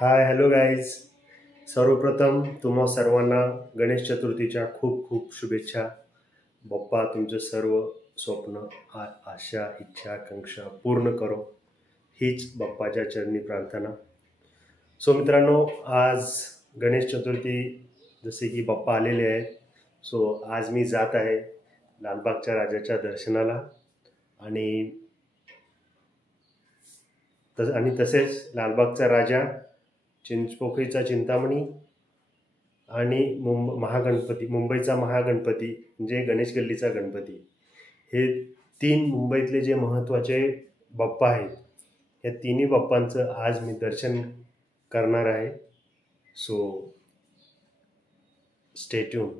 Hi hello guys. सर्वप्रथम तुम्हा सर्वांना गणेश चतुर्थीच्या खूप खूप शुभेच्छा. बाप्पा तुमचे सर्व स्वप्न आशा इच्छा आकांक्षा पूर्ण करो, हीच बाप्पाच्या चरणी प्रार्थना. सो मित्रांनो, आज गणेश चतुर्थी जसे की बाप्पा आलेले आहेत. सो आज मी जात आहे लालबागच्या राजाच्या दर्शनाला आणि तसेच लालबागचा राजा, चिंचपोकळीचा चिंतामणी आणि मुंबईचा महागणपती म्हणजे गणेश गल्लीचा गणपती, हे तीन मुंबईतले जे महत्त्वाचे बाप्पा आहेत, या तिन्ही बाप्पांचं आज मी दर्शन करणार आहे. So stay tune.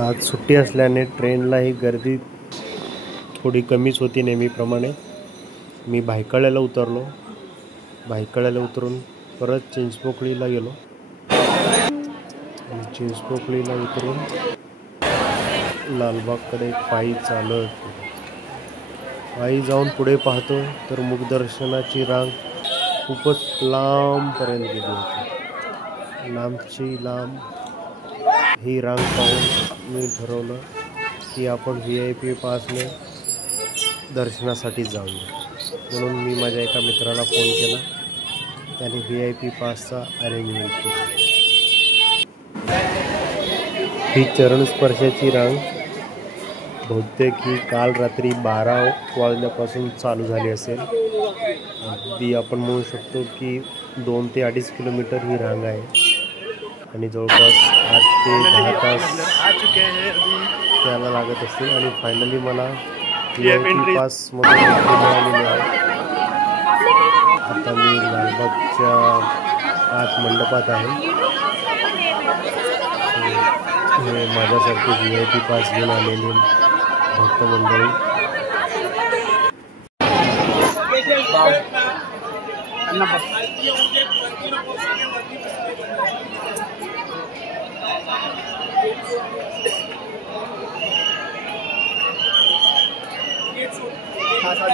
आज सुट्टी असल्याने ट्रेनलाही गर्दी थोडी कमीच होती नेहमीप्रमाणे. मी भायखळ्याला उतरलो. भायखळ्याला उतरून परत चिंचपोकळीला गेलो आणि चिंचपोकळीला उतरून लालबागकडे पायी चालत पायी जाऊन पुढे पाहतो तर मुखदर्शनाची रांग खूपच लांबपर्यंत गेली होती. लांबची लांब ही रांग पाहून मी ठरवलं की आपण VIP पासने दर्शनासाठी जाऊया. म्हणून मी माझ्या एका मित्राला फोन केला. त्याने VIP पासचा अरेंजमेंट केला. ही चरणस्पर्शाची रांग बहुतेक ही काल रात्री 12 वाजल्यापासून चालू झाली असेल. अगदी आपण म्हणू शकतो की 2 ते 2.5 किलोमीटर ही रांग आहे आणि जवळपास 8 ते 10 तास त्याला लागत असतील. आणि फायनली मला VIP पासमधून मिळालेली आहे. आता मी लालबागच्या आत मंडपात आहे. हे माझ्यासारखे VIP पास घेऊन आलेले भक्त मंडळी.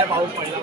पाऊस पडला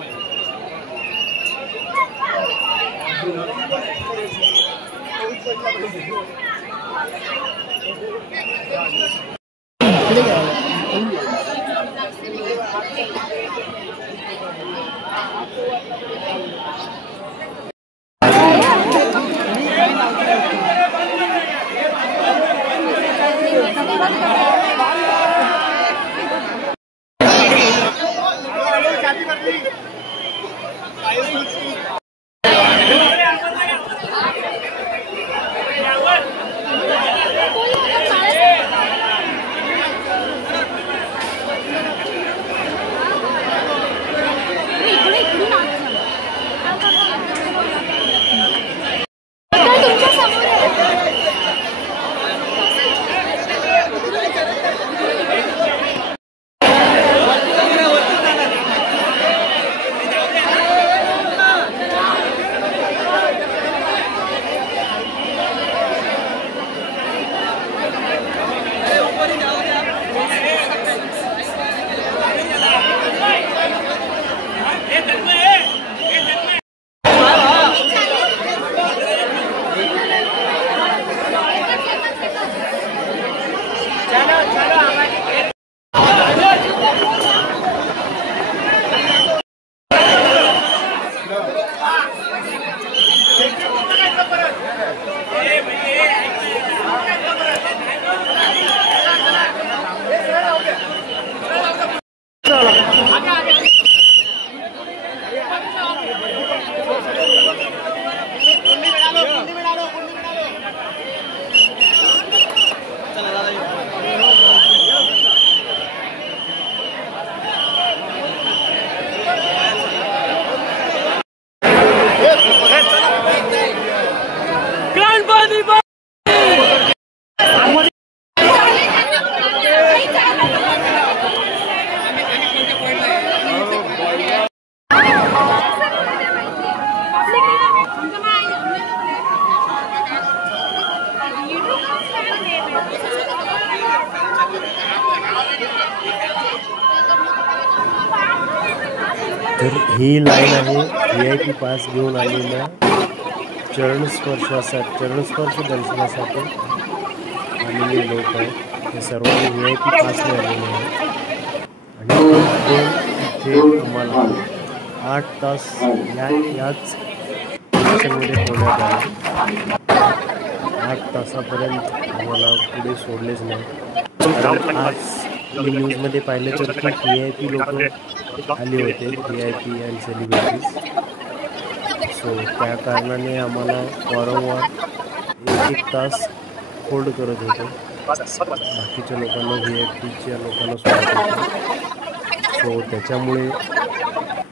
तर ही लाईन आहे VIP पास घेऊन आलेल्या चरणस्पर्श दर्शनासाठी आलेले लोक आहेत. हे सर्वांनी VIP पासने आलेले आहेत आणि इथे आम्हाला 8 तास याच स्टेशनमध्ये ठेवण्यात आले. 8 तासापर्यंत आम्हाला पुढे सोडलेच नाही. कारण आज मी न्यूजमध्ये पाहिलं तर खूप VIP लोक आले होते, VIP आणि सेलिब्रिटीज. सो त्या कारणाने आम्हाला वारंवार एक तास होल्ड करत होते. बाकीच्या लोकांना VIPच्या लोकांना सोडत होते. सो त्याच्यामुळे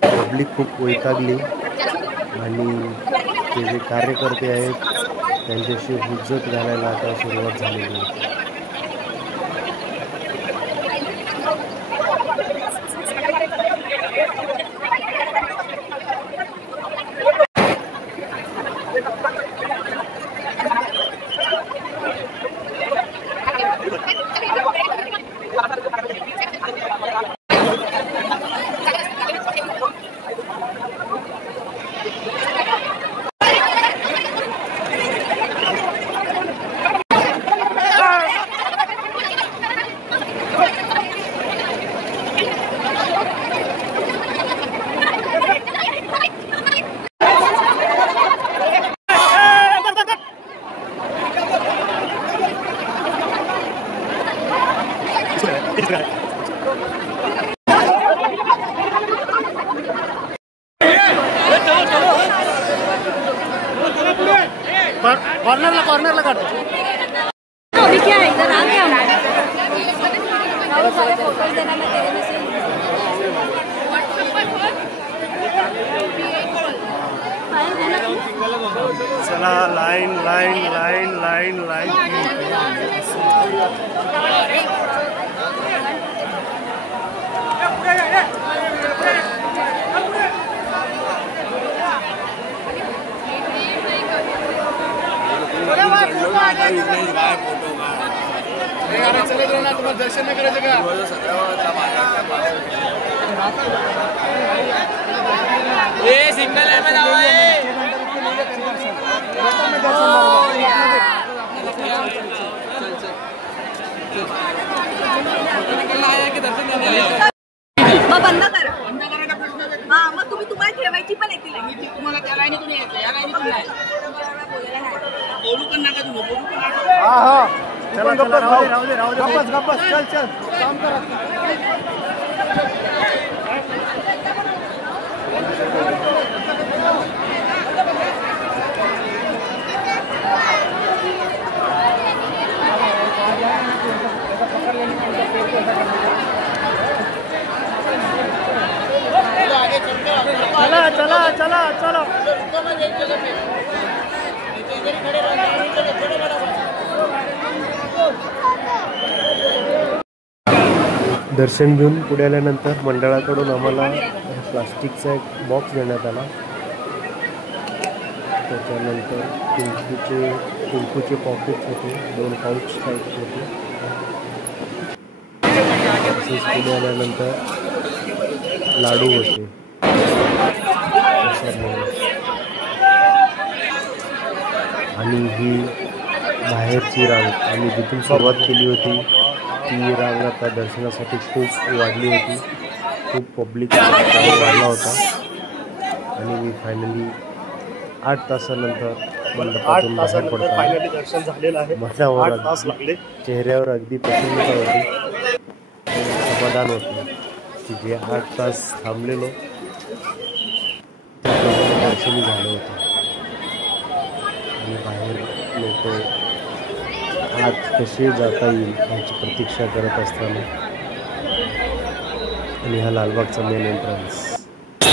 पब्लिक खूप वैतागली आणि ते जे कार्यकर्ते आहेत त्यांच्याशी हुज्जत घालायला आता सुरुवात झालेली होती. कॉर्नरला काढ. अभी क्या है, इधर आ गए हम सारे फोटोज देना मैं तेरे में से. चला line line line line line. चलत राहणार, तुम्हाला दर्शन नाही करायचं का? सिंगल मग बंद करा. हा मग तुम्हाला ठेवायची पण येतील. तुम्हाला त्या लाईनीतून तुम्ही यायचं, या लाईनीतून नाही बोलू पण नका तुम्ही, बोलू पण नका. चला चला राहू दे गप्पस चल काम करा. चला दर्शन घेऊन पुढे आल्यानंतर मंडळाकडून आम्हाला प्लास्टिकचा एक बॉक्स देण्यात आला. त्याच्यानंतर कुंकूचे पॉकेट्स होते, 2 पाऊच टाईप होते. तसेच पुढे आल्यानंतर लाडू होते. आणि ही बाहेरची रांग आम्ही जिथून सुरुवात केली होती ती रांग आता दर्शनासाठी खूप वाढली होती. खूप पब्लिक वाढला होता आणि मी फायनली 8 तासानंतर मंडपातून बाहेर पडतो. दर्शन झालेलं आहे. माझ्यावर 8 तास लागले. चेहऱ्यावर अगदी प्रसन्नता होती, समाधान होते की जे 8 तास थांबलेलो दर्शनी झालं होतं. आणि बाहेर लोक आज कसे जाता येईल याची प्रतीक्षा करत असताना आणि हा लालबागचा मेन एंट्रन्स.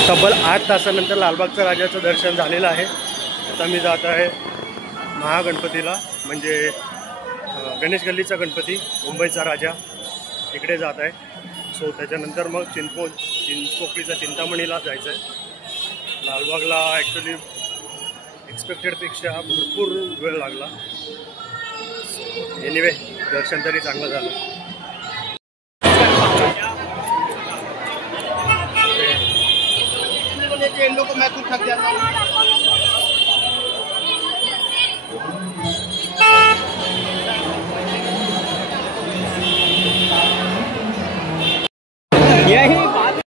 तब्बल 8 तासानंतर लालबागच्या राजाचं दर्शन झालेलं आहे. आता मी जात आहे महागणपतीला, म्हणजे गणेश गल्लीचा गणपती, मुंबईचा राजा, तिकडे जात आहे. सो त्याच्यानंतर मग चिंचपोकळीचा चिंतामणीला जायचं आहे. लालबागला ॲक्च्युली एक्सपेक्टेडपेक्षा भरपूर वेळ लागला. एनिवे दर्शन तरी चांगलं झालं. के इन लोगों को मैं खुद थक जाता हूँ। यही बात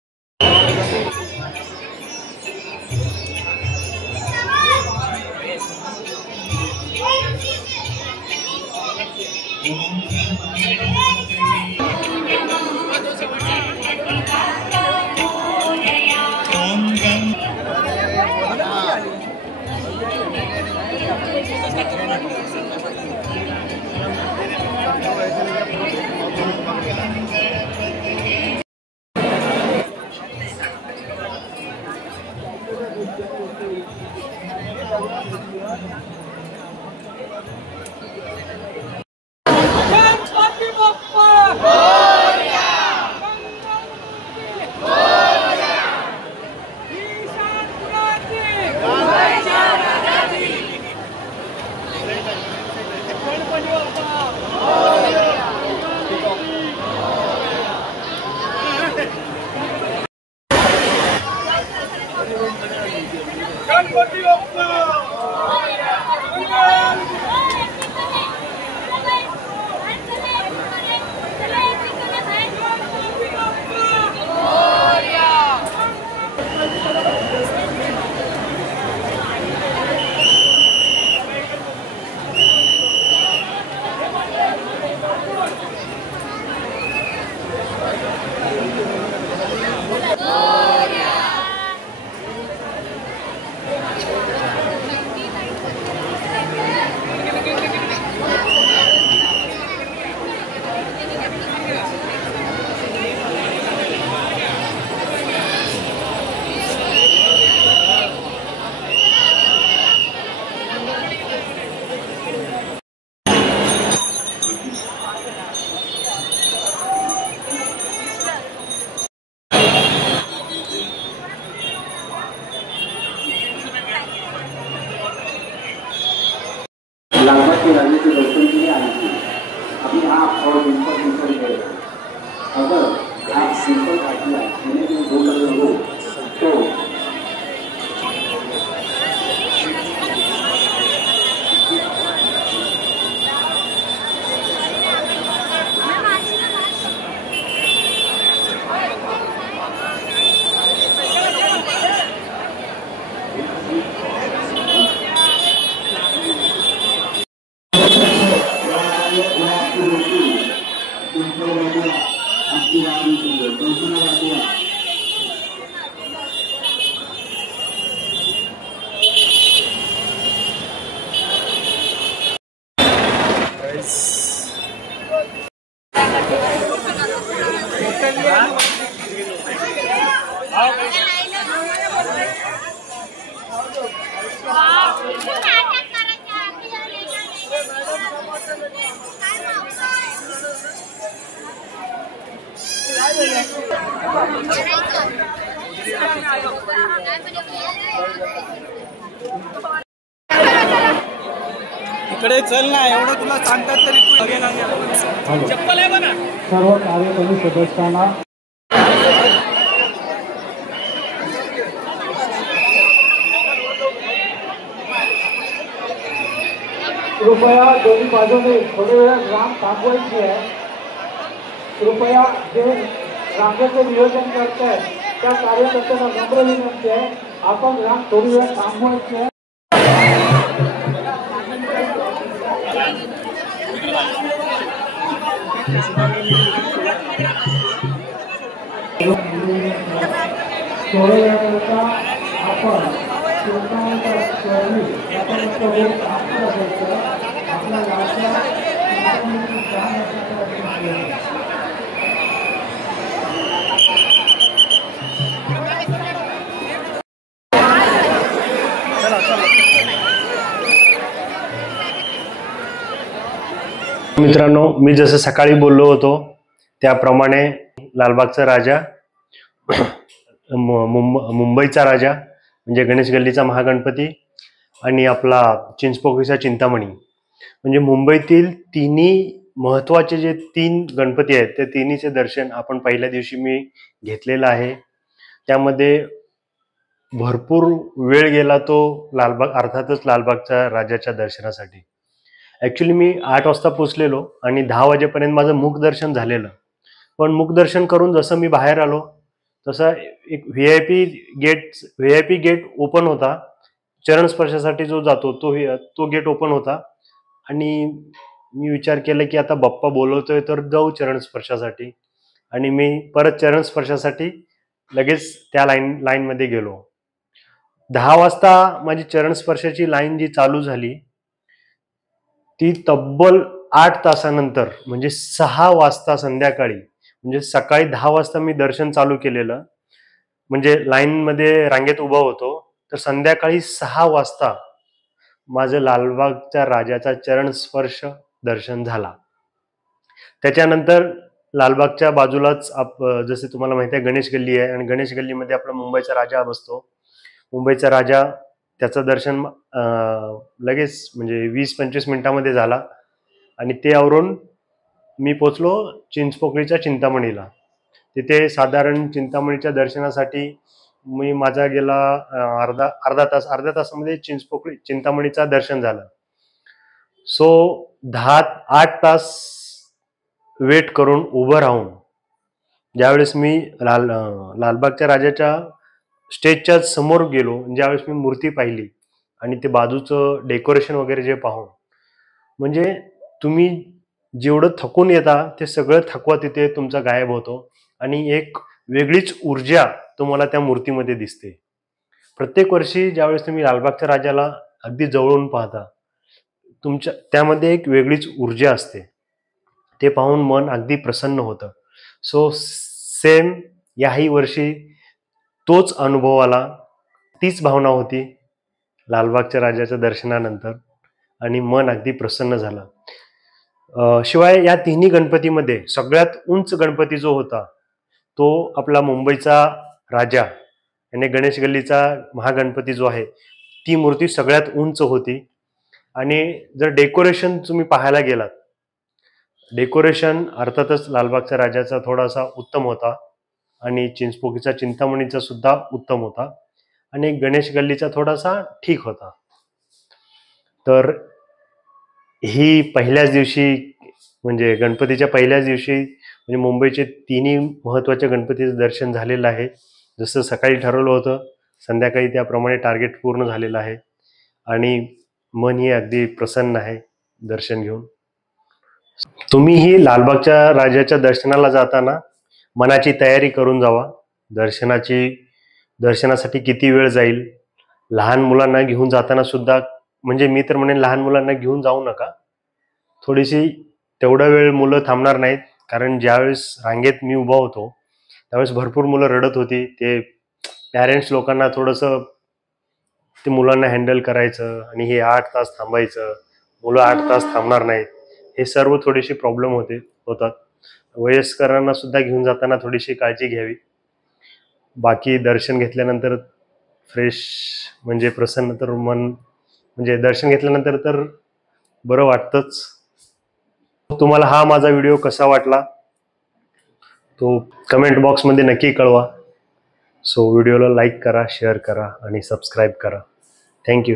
लालबाग के राजे के दर्शन के लिए आई थी। अभी आप और सिंपल गए। अगर आप सिंपल घाटिया जिन्हें भी 2 नजर हो तो इकडे चल ना, एवढं तुला सांगतात तरी तू चप्पल आहे बघा. सर्व कार्यकारी सदस्यांना कृपया दोन्ही बाजूने थोडे वेळ रांग थांबवायची आहे. कृपया जे रांगेचं नियोजन करतायत त्या कार्यकर्त्यांना नम्र विनंती आहे, आपण रांग थोडी वेळ थांबवायची आहे. थोड्या वेळाकरता आपण आपल्या मित्रांनो, मी जसं सकाळी बोललो होतो त्याप्रमाणे लालबागचा राजा, मुंबईचा राजा म्हणजे गणेश गल्लीचा महागणपती आणि आपला चिंचपोकळीचा चिंतामणी, म्हणजे मुंबईतील तिन्ही महत्त्वाचे जे 3 गणपती आहेत त्या तिन्हीचे दर्शन आपण पहिल्या दिवशी मी घेतलेलं आहे. त्यामध्ये भरपूर वेळ गेला तो लालबाग, अर्थातच लालबागच्या राजाच्या दर्शनासाठी. ॲक्च्युली मी 8 वाजता पोचलेलो आणि 10 वाजेपर्यंत माझं मुखदर्शन झालेलं. पण मुखदर्शन करून जसं मी बाहेर आलो तसा एक V I P gate open होता. चरण स्पर्शासाठी जो जातो तो गेट ओपन होता आणि मी विचार केला की आता बाप्पा बोलवतोय तर जाऊ चरण स्पर्शासाठी. आणि मी परत चरण स्पर्शासाठी लगेच त्या लाईनमध्ये गेलो. 10 वाजता माझी चरण स्पर्शाची लाईन जी चालू झाली ती तब्बल 8 तासानंतर म्हणजे 6 वाजता संध्याकाळी, म्हणजे सकाळी 10 वाजता मी दर्शन चालू केलेलं, म्हणजे लाईनमध्ये रांगेत उभा होतो, तर संध्याकाळी 6 वाजता माझं लालबागच्या राजाचा चरण स्पर्श दर्शन झाला. त्याच्यानंतर लालबागच्या बाजूलाच जसे तुम्हाला माहिती आहे गणेश गल्ली आहे आणि गणेश गल्लीमध्ये आपला मुंबईचा राजा बसतो. मुंबईचा राजा त्याचं दर्शन लगेच म्हणजे 20-25 मिनिटामध्ये झाला आणि ते आवरून मी पोचलो चिंचपोकळीच्या चिंतामणीला. तिथे साधारण चिंतामणीच्या दर्शनासाठी माझा गेला अर्ध्या तासामध्ये चिंतामणीचा दर्शन झालं. सो 8 तास वेट करून उभं राहून ज्यावेळेस मी लालबागच्या राजाच्या स्टेजच्या समोर गेलो, ज्यावेळेस मी मूर्ती पाहिली आणि ते बाजूचं डेकोरेशन वगैरे जे पाहून, म्हणजे तुम्ही जेवढं थकून येता ते सगळं थकवा तिथे तुमचा गायब होतो आणि एक वेगळीच ऊर्जा तुम्हाला त्या मूर्तीमध्ये दिसते. प्रत्येक वर्षी ज्यावेळेस तुम्ही लालबागच्या राजाला अगदी जवळून पाहता तुमच्या त्यामध्ये एक वेगळीच ऊर्जा असते. ते पाहून मन अगदी प्रसन्न होतं. सो सेम याही वर्षी तोच अनुभव आला, तीच भावना होती लालबागच्या राजाच्या दर्शनानंतर आणि मन अगदी प्रसन्न झालं. शिवाय या तिन्ही गणपतीमध्ये सगळ्यात उंच गणपती जो होता तो आपला मुंबईचा राजा आणि गणेश गल्लीचा महागणपती जो आहे ती मूर्ती सगळ्यात उंच होती. आणि जर डेकोरेशन तुम्ही पाहायला गेलात, डेकोरेशन अर्थातच लालबागच्या राजाचा थोडासा उत्तम होता आणि चिंचपोकळीचा चिंतामणीचा सुद्धा उत्तम होता आणि गणेश गल्लीचा थोडासा ठीक होता. तर ही पहिल्याच दिवशी म्हणजे गणपतीच्या पहिल्याच दिवशी म्हणजे मुंबईचे तिन्ही महत्त्वाच्या गणपतीचं दर्शन झालेलं आहे. जसं सकाळी ठरवलं होतं संध्याकाळी त्याप्रमाणे टार्गेट पूर्ण झालेलं आहे आणि मनही अगदी प्रसन्न आहे दर्शन घेऊन. तुम्हीही लालबागच्या राजाच्या दर्शनाला जाताना मनाची तयारी करून जावा. दर्शनासाठी किती वेळ जाईल, लहान मुलांना घेऊन जाताना सुद्धा, म्हणजे मी तर म्हणेन लहान मुलांना घेऊन जाऊ नका. थोडीशी तेवढा वेळ मुलं थांबणार नाहीत, कारण ज्यावेळेस रांगेत मी उभा होतो त्यावेळेस भरपूर मुलं रडत होती. ते पॅरेंट्स लोकांना थोडंसं ते मुलांना हँडल करायचं आणि हे 8 तास थांबायचं, मुलं 8 तास थांबणार नाहीत, हे सर्व थोडीशी प्रॉब्लेम होतात. वयस्करांना सुद्धा घेऊन जाताना थोडीशी काळजी घ्यावी. बाकी दर्शन घेतल्यानंतर फ्रेश म्हणजे प्रसन्न तर मन, म्हणजे दर्शन घेतल्यानंतर तर बरं वाटतंच. तुम्हाला हा माझा व्हिडिओ कसा वाटला तो कमेंट बॉक्समध्ये नक्की कळवा. सो व्हिडिओला लाईक करा, शेअर करा आणि सबस्क्राईब करा. थँक्यू.